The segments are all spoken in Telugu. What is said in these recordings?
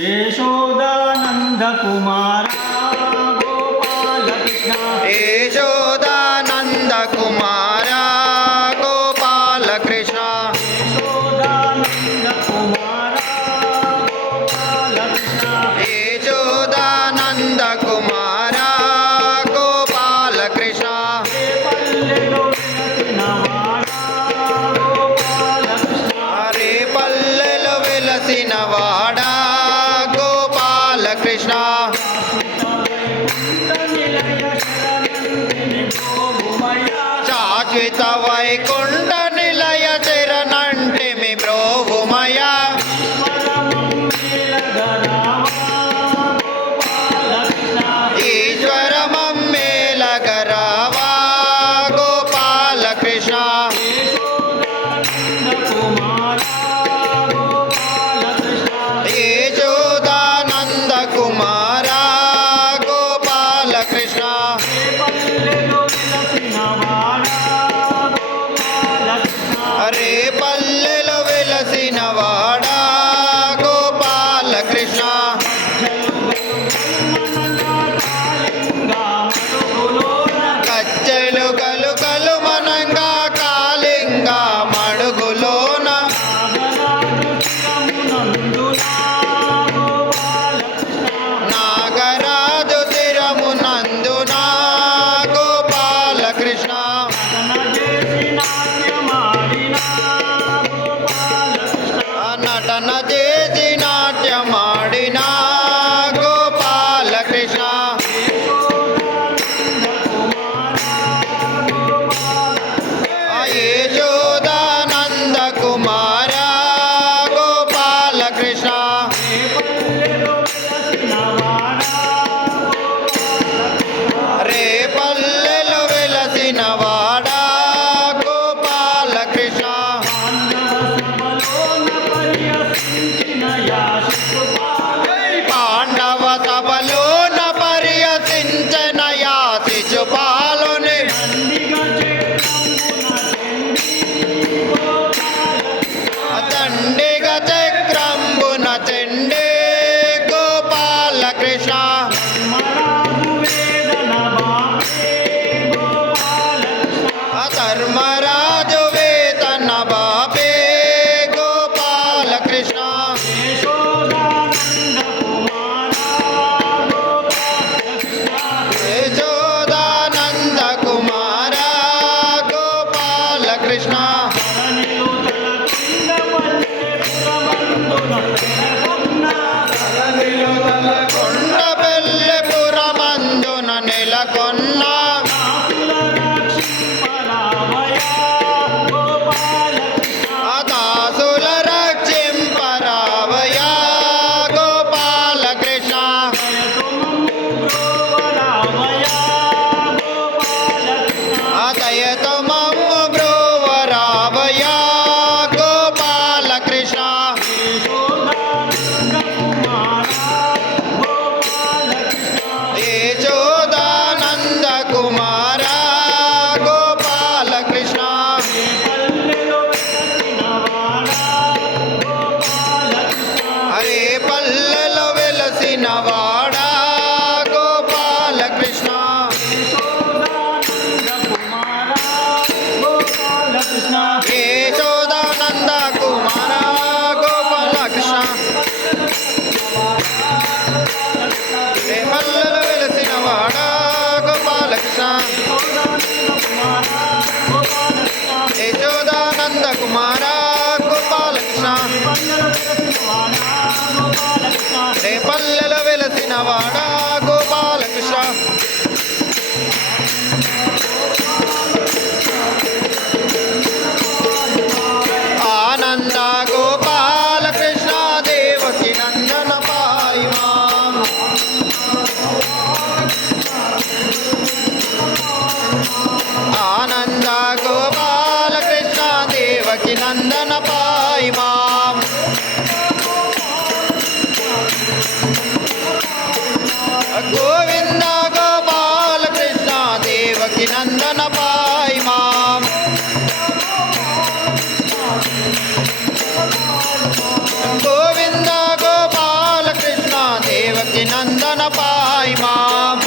यशोदानन्दकुमार गोपालकृष्ण यशोदानन्दकुमार गोपालकृष्ण यशोदानन्दकुमार गोपालकृष्ण यशोदानन्दकुमार गोपालकृष्ण জানা দে ഇരുപത്തിരണ്ട് Krishna రేపల్లెల వెలసిన వాడా గోపాలకృష్ణ? ఆనంద గోపాలకృష్ణ దేవకి నందన పాయిమా Oh, గోవింద గోపాలకృష్ణ దేవకి నందన పాయి మాం. గోవింద గోపాలకృష్ణ దేవకి నందన పాయి మాం.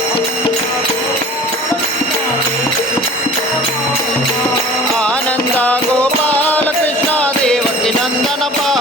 ఆనంద గోపాలకృష్ణ దేవకి నందన పాయి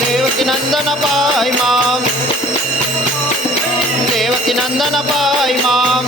దేవకి నందన పాయి మాం దేవకి నందన పాయి మాం